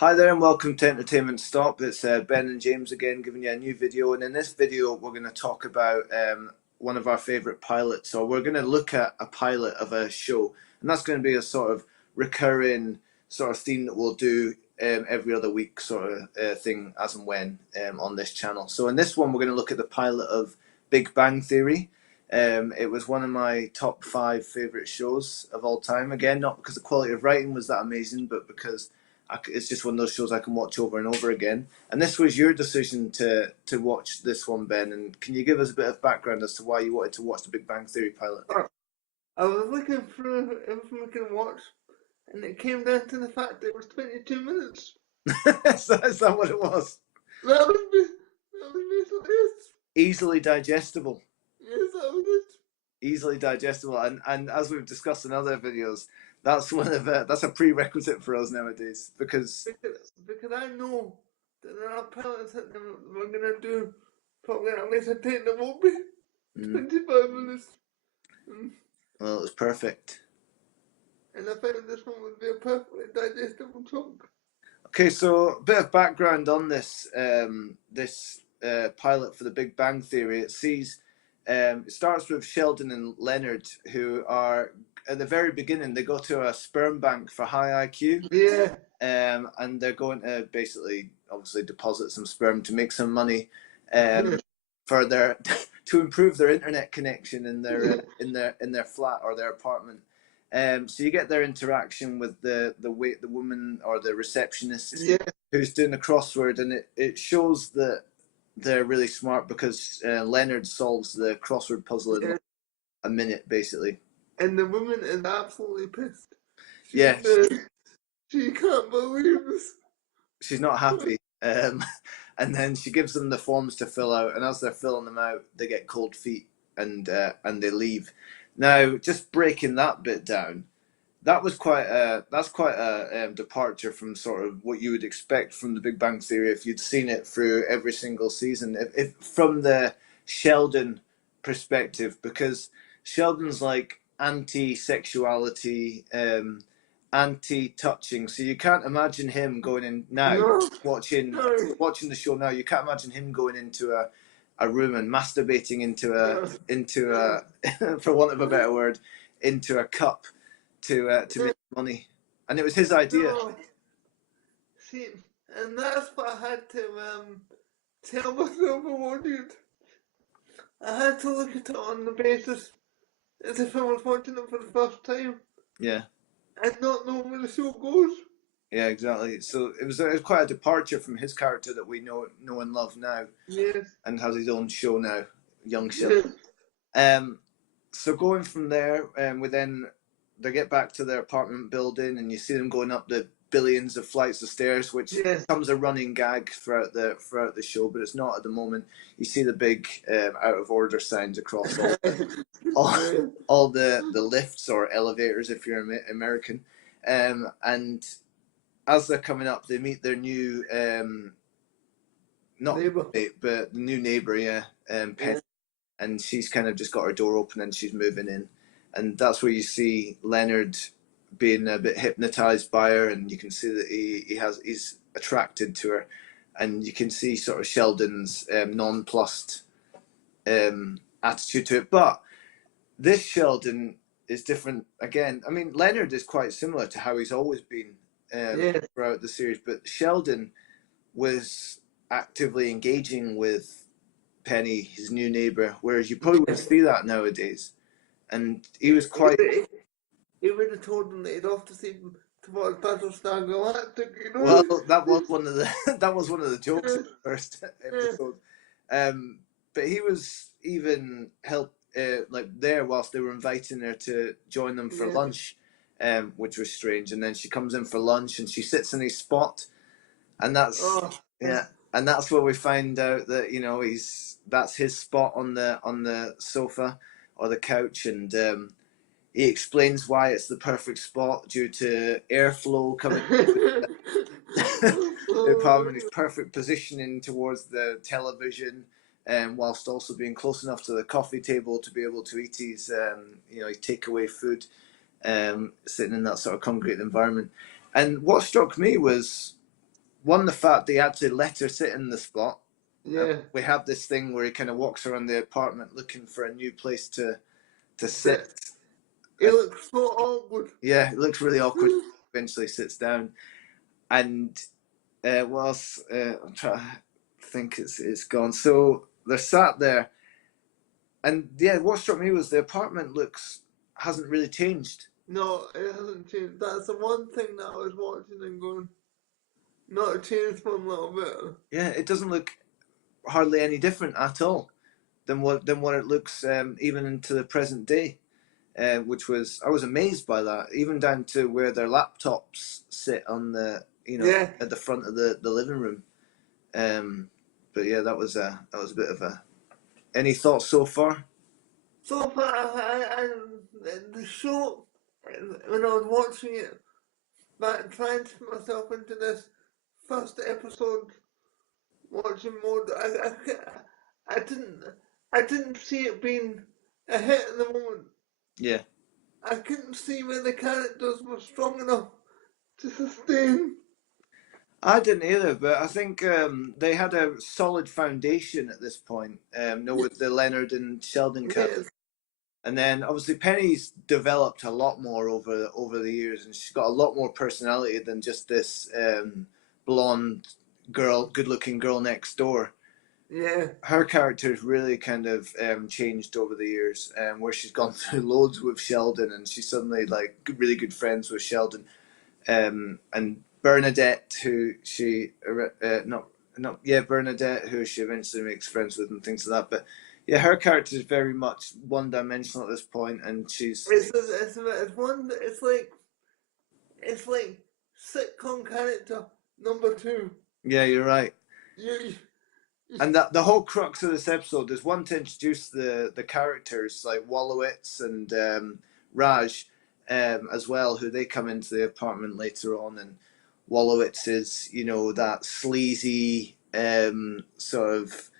Hi there and welcome to Entertainment Stop. It's Ben and James again giving you a new video, and in this video we're going to talk about one of our favourite pilots, or we're going to look at a pilot of a show, and that's going to be a sort of recurring sort of theme that we'll do every other week sort of thing as and when on this channel. So in this one we're going to look at the pilot of Big Bang Theory. It was one of my top 5 favourite shows of all time. Again, not because the quality of writing was that amazing, but because it's just one of those shows I can watch over and over again. And this was your decision to watch this one, Ben. And can you give us a bit of background as to why you wanted to watch the Big Bang Theory pilot? I was looking for everything I can watch, and it came down to the fact that it was 22 minutes. Is that what it was? That was basically it. Easily digestible. Yes, that was it. Easily digestible, and as we've discussed in other videos, that's that's a prerequisite for us nowadays because I know that there are pilots that we're gonna do probably at least a take that won't be 25 minutes. Well, it was perfect. And I found this one would be a perfectly digestible chunk. Okay, so a bit of background on this pilot for the Big Bang Theory. It starts with Sheldon and Leonard, who are at the very beginning. They go to a sperm bank for high IQ. Yeah. And they're going to basically, obviously, deposit some sperm to make some money, for their to improve their internet connection in their flat or their apartment. So you get their interaction with the woman or the receptionist, who's doing the crossword, and it shows that they're really smart because Leonard solves the crossword puzzle in a minute, basically. And the woman is absolutely pissed. She can't believe this. She's not happy. And then she gives them the forms to fill out, and as they're filling them out, they get cold feet and they leave. Now, just breaking that bit down, that's quite a departure from sort of what you would expect from the Big Bang Theory if you'd seen it through every single season. If from the Sheldon perspective, because Sheldon's like anti-sexuality, anti-touching, so you can't imagine him going in now watching the show now. You can't imagine him going into a room and masturbating into a for want of a better word, into a cup to make money, and it was his idea. See, and that's what I had to tell myself I wanted. I had to look at it on the basis as if I was watching it for the first time. Yeah. And not know where the show goes. Yeah, exactly. So it was quite a departure from his character that we know and love now. Yes. And has his own show now, Young Sheldon. Yes. So going from there, they get back to their apartment building, and you see them going up the billions of flights of stairs, which becomes a running gag throughout the show, but it's not at the moment. You see the big out of order signs across all the lifts or elevators if you're American, and as they're coming up, they meet their new neighbor, but the new neighbor, Penny, and she's kind of just got her door open and she's moving in, and that's where you see Leonard being a bit hypnotized by her, and you can see that he's attracted to her, and you can see sort of Sheldon's nonplussed attitude to it. But this Sheldon is different again. I mean, Leonard is quite similar to how he's always been throughout the series, but Sheldon was actively engaging with Penny, his new neighbor, whereas you probably wouldn't see that nowadays. And he was quite. He would have told them that he'd off to see to watch Battlestar Galactica, you know. Well, that was one of the jokes in the first episode. But he was even like there whilst they were inviting her to join them for lunch, which was strange. And then she comes in for lunch and she sits in his spot, and that's and that's where we find out that that's his spot on the sofa or the couch, and he explains why it's the perfect spot due to airflow coming the apartment. His perfect positioning towards the television, whilst also being close enough to the coffee table to be able to eat his takeaway food, sitting in that sort of concrete environment. And what struck me was one, the fact they actually let her sit in the spot. Yeah. We have this thing where he kind of walks around the apartment looking for a new place to sit. It looks so awkward. Yeah, it looks really awkward. Eventually sits down, and what else? I'm trying to think. It's gone. So they're sat there, and yeah, what struck me was the apartment hasn't really changed. No, it hasn't changed. That's the one thing that I was watching and going, not changed for a little bit. Yeah, it doesn't look hardly any different at all than what it looks even into the present day. Which was, I was amazed by that, even down to where their laptops sit on the Yeah. at the front of the living room. But yeah, that was a bit of a. Any thoughts so far? So far, the show, when I was watching it, but trying to put myself into this first episode, watching mode, I didn't see it being a hit at the moment. Yeah, I couldn't see where the characters were strong enough to sustain. I didn't either, but I think they had a solid foundation at this point. With the Leonard and Sheldon characters. Yes. And then obviously Penny's developed a lot more over the years, and she's got a lot more personality than just this blonde girl, good-looking girl next door. Yeah. Her character's really kind of changed over the years, where she's gone through loads with Sheldon, and she's suddenly like really good friends with Sheldon, and Bernadette, who she Bernadette, who she eventually makes friends with, and things like that. But yeah, her character is very much one-dimensional at this point, and she's it's like sitcom character number 2. yeah, you're right. You, And that the whole crux of this episode is one to introduce the characters like Wolowitz and Raj, as well, who they come into the apartment later on, and Wolowitz is that sleazy sort of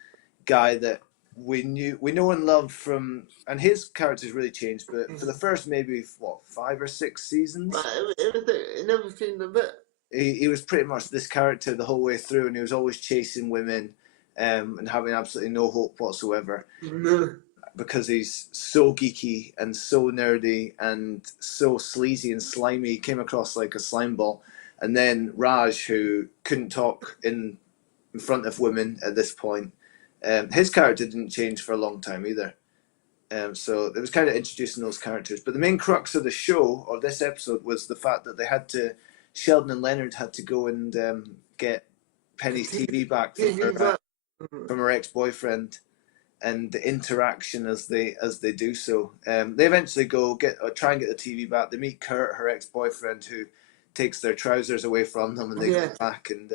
guy that we know and love from, and his character's really changed. But for the first maybe 5 or 6 seasons, it never seemed a bit. He was pretty much this character the whole way through, and he was always chasing women, and having absolutely no hope whatsoever. No. Because he's so geeky and so nerdy and so sleazy and slimy. He came across like a slime ball. And then Raj, who couldn't talk in front of women at this point, his character didn't change for a long time either. So it was kind of introducing those characters. But the main crux of the show, or this episode, was the fact that Sheldon and Leonard had to go and get Penny's TV back from her ex-boyfriend, and the interaction as they do so. They eventually try and get the TV back. They meet Kurt, her ex-boyfriend, who takes their trousers away from them, and they go back and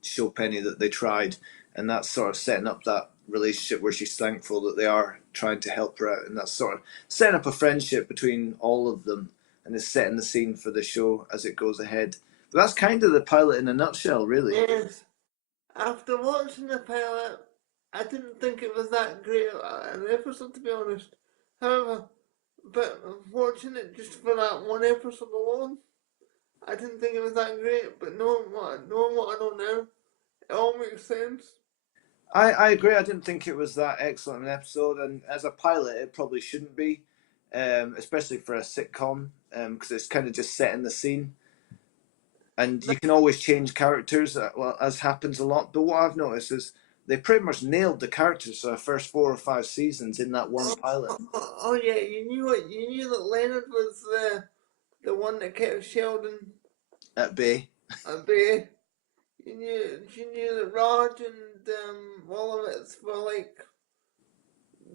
show Penny that they tried, and that's sort of setting up that relationship where she's thankful that they are trying to help her out, and that's sort of setting up a friendship between all of them, and is setting the scene for the show as it goes ahead. But that's kind of the pilot in a nutshell, really. Yes. After watching the pilot, I didn't think it was that great an episode, to be honest. However, but watching it just for that one episode alone, I didn't think it was that great. But knowing what I know now, it all makes sense. I agree. I didn't think it was that excellent an episode, and as a pilot, it probably shouldn't be, especially for a sitcom, because it's kind of just setting the scene. And you can always change characters, as happens a lot. But what I've noticed is they pretty much nailed the characters for the first 4 or 5 seasons in that one pilot. Oh yeah, you knew that Leonard was the one that kept Sheldon At bay. At bay. You knew that Raj and Wolowitz were like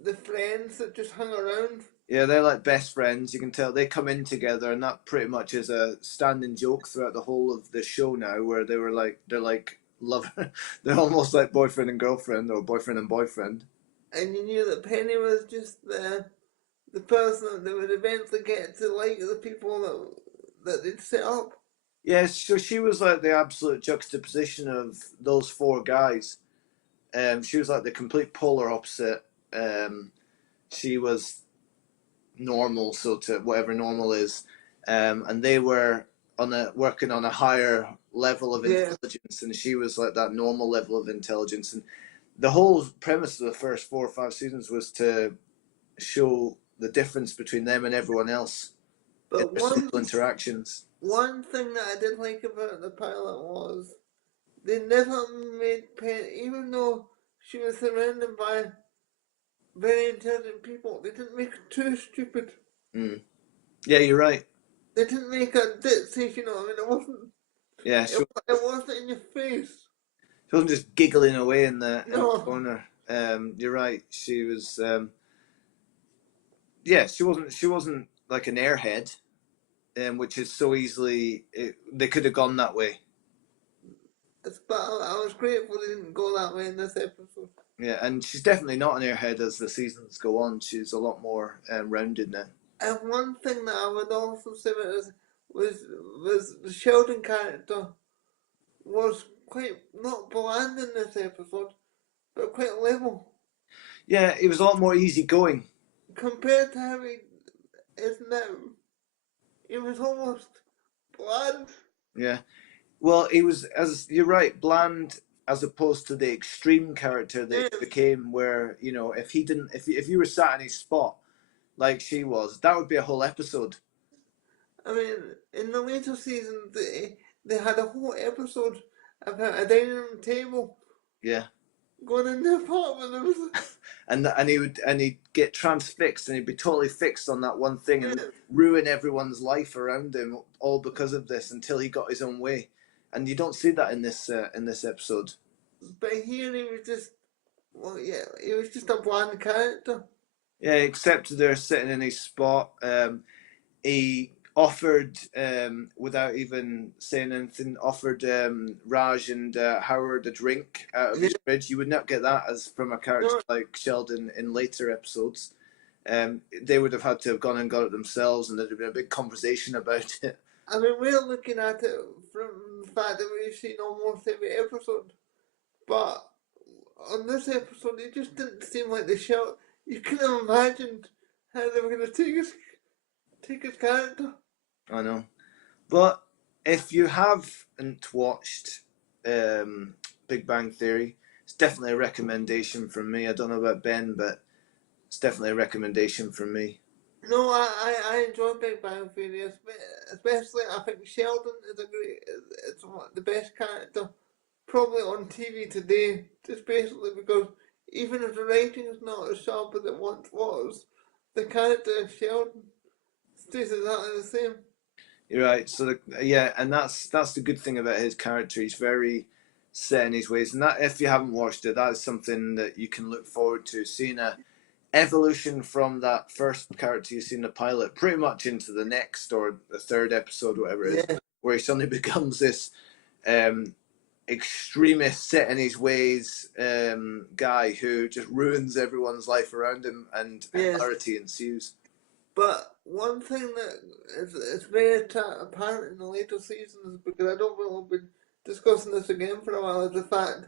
the friends that just hung around. Yeah, they're like best friends. You can tell they come in together, and that pretty much is a standing joke throughout the whole of the show now, where they're like lover. They're almost like boyfriend and girlfriend, or boyfriend and boyfriend. And you knew that Penny was just the person that would eventually get to like the people that they'd set up. Yes, so she was like the absolute juxtaposition of those 4 guys. She was like the complete polar opposite. She was normal, so to whatever normal is, and they were working on a higher level of Yeah. intelligence, and she was like that normal level of intelligence. And the whole premise of the first 4 or 5 seasons was to show the difference between them and everyone else in But their social interactions. one thing that I did like about the pilot was they never made Penn, even though she was surrounded by very intelligent people, they didn't make her too stupid. Mm. Yeah, you're right. They didn't make her ditzy, you know what I mean? It wasn't. Yeah, It wasn't in your face. she wasn't just giggling away in the No. corner. You're right. She was. Yeah, She wasn't like an airhead, which is so easily. They could have gone that way. But I was grateful they didn't go that way in this episode. Yeah, and she's definitely not an airhead as the seasons go on. She's a lot more rounded now. And one thing that I would also say about this was the Sheldon character was quite not bland in this episode, but quite level. Yeah, it was a lot more easygoing. Compared to how he is now, it was almost bland. Yeah. Well, he was, as you're right, bland as opposed to the extreme character that Yes. he became, where, you know, if he didn't, if you were sat in his spot like she was, that would be a whole episode. I mean, in the later seasons, they had a whole episode about a dining room table. Yeah. Going in the apartment. And he'd get transfixed, and he'd be totally fixed on that one thing, and Yeah. ruin everyone's life around him, all because of this, until he got his own way. And you don't see that in this episode. But here he was just, well, yeah, he was just a bland character. Yeah, except they're sitting in his spot. He offered, without even saying anything, offered Raj and Howard a drink out of his fridge. You would not get that as from a character like Sheldon in later episodes. They would have had to have gone and got it themselves, and there'd have been a big conversation about it. I mean, we're looking at it from the fact that we've seen almost every episode. But on this episode, it just didn't seem like the show. You couldn't have imagined how they were going to take his character. I know. But if you haven't watched Big Bang Theory, it's definitely a recommendation from me. I don't know about Ben, but it's definitely a recommendation from me. No, I enjoy Big Bang Theory, especially I think Sheldon is it's the best character probably on TV today, just basically because even if the writing's not as sharp as it once was, the character of Sheldon stays exactly the same. You're right. So and that's the good thing about his character. He's very set in his ways, and that, if you haven't watched it, that is something that you can look forward to, seeing a evolution from that first character you see in the pilot, pretty much into the next or the third episode, whatever it is, where he suddenly becomes this extremist, set in his ways guy who just ruins everyone's life around him, and hilarity ensues. But one thing that is very apparent in the later seasons, because I don't think we'll be discussing this again for a while, is the fact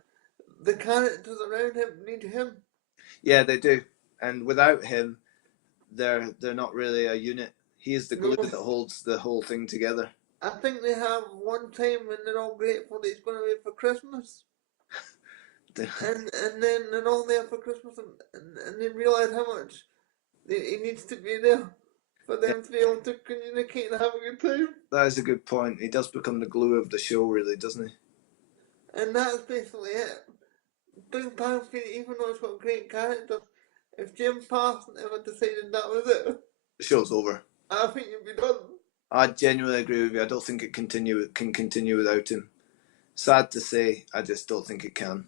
the characters around him need him. Yeah, they do. And without him, they're not really a unit. He is the glue that holds the whole thing together. I think they have one time when they're all grateful that he's going away for Christmas. and then they're all there for Christmas and they realise how much he needs to be there for them to be able to communicate and have a good time. That is a good point. He does become the glue of the show, really, doesn't he? And that's basically it. Big Bang Theory, even though it's got great characters, if Jim Parsons ever decided that was it, the show's over. I think it'd be done. I genuinely agree with you. I don't think it can continue without him. Sad to say, I just don't think it can.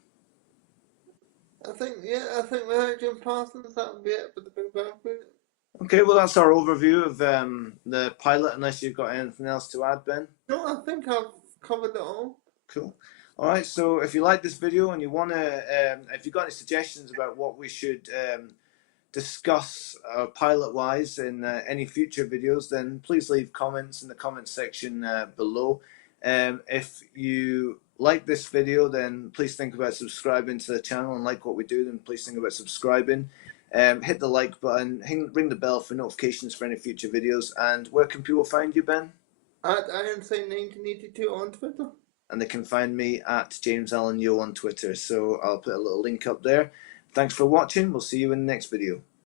I think without Jim Parsons, that would be it for the Big Bang Theory. Okay, well, that's our overview of the pilot, unless you've got anything else to add, Ben. No, I think I've covered it all. Cool. All right, so if you like this video and you want to, if you've got any suggestions about what we should discuss pilot-wise in any future videos, then please leave comments in the comment section below. If you like this video, then please think about subscribing to the channel, and like what we do, then please think about subscribing. Hit the like button, ring the bell for notifications for any future videos. And where can people find you, Ben? At Ironside1982 on Twitter. and they can find me at James Allen Yo on Twitter. So I'll put a little link up there. Thanks for watching. We'll see you in the next video.